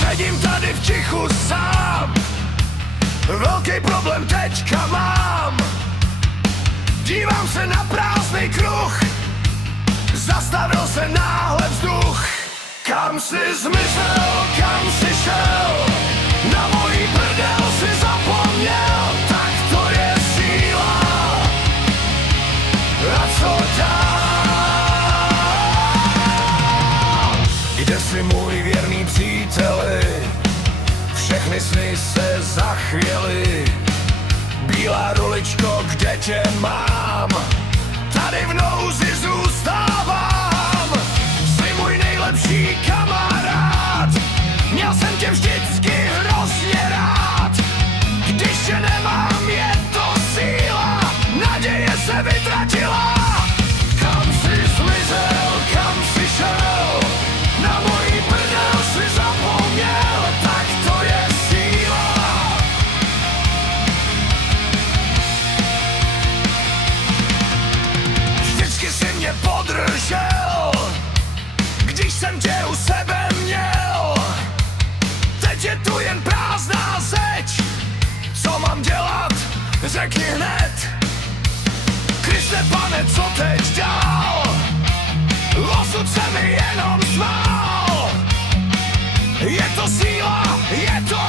Sedím tady v tichu sám, velký problém teďka mám. Dívám se na prázdný kruh, zastavil se náhle vzduch. Kam jsi zmizel, kam jsi šel, na mojí prdel si zapomněl. Tak to je síla, a co dál? Kde jsi můj věrný příteli, všechny sny se zachvěly. Bílá ruličko, kde tě mám, tady v nouzi zůstávám. Jsi můj nejlepší kamarád, měl jsem tě vždycky hrozně rád. Když tě nemám, je to síla, naděje se vytratila. Kam jsi zmizel, kam jsi šel, na mojí prdel si zapomněl. Tak to je síla. Vždycky si mě podržel, když jsem tě u sebe měl. Teď je tu jen prázdná zeď, co mám dělat, řekni hned. Kriste pane, co teď dál, osud se mi jenom smál. Je to síla, je to